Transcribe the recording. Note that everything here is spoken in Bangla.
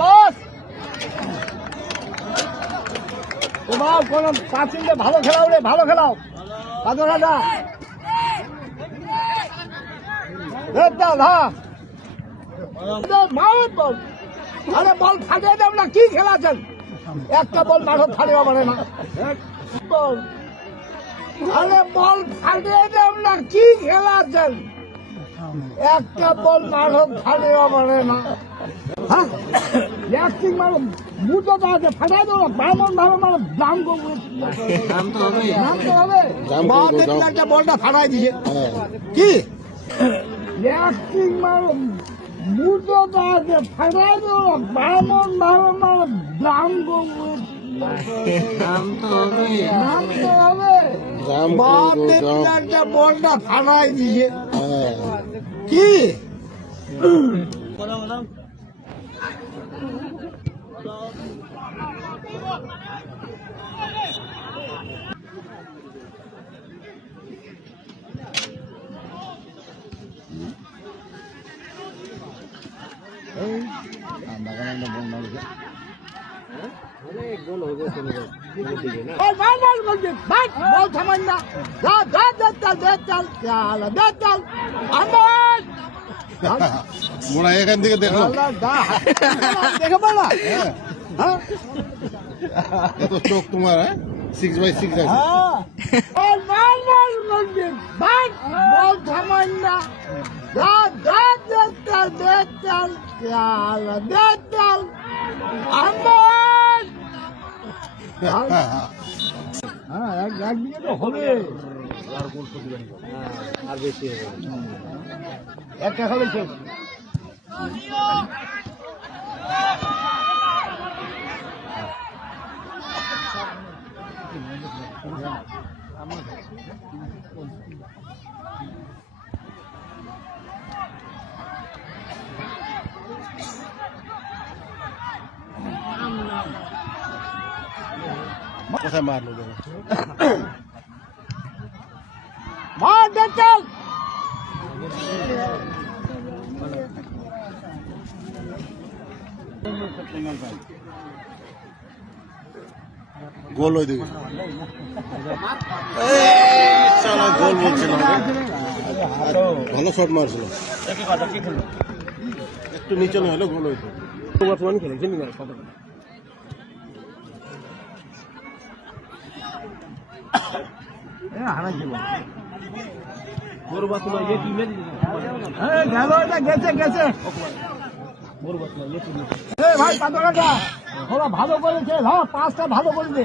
বস তোমার কোন পাঁচিলে ভালো খেলাও রে, ভালো খেলাও। কাজল রাজা আরে বল ফাটিয়ে দেব না, কি খেলাছেন? একটা বল মাঠত ফাটিবা পারে না। আরে বল ফাটিয়ে দেব না, কি খেলাছেন? একটা বল মাঠত ফাটিবা পারে না। হ্যাঁ ল্যাস্টিং মারো, মুটোটা আছে ফাটাই দেবো না, বামন ভাবে মারো, দাম করবো, নাম তো হবে। একটা বলটা ফাটাই দিছে কি ল্যাস্টিং মারো, মুটোটা আছে ফাটাই দেবো না, বামন ভাবে মারো, দাম করবো, নাম তো হবে। একটা বলটা ফাটাই দিছে কি মোড়া এখান থেকে দেখো দেখো না এত চোখ তোমার 6x6 আছে একদিকে তো হবে আর বেশি হবে, একটা হবে শেষ। কোথায় মারলো মার চল গোল হয়ে দেবে গোল বলছিল, ভালো শট মারছিল, একটু নিচে না হলো গোল হইতো। বর্তমান খেলেছেন গেছে ভাই, 5 টাকা ভালো করেছে, 5টা ভালো করেছে।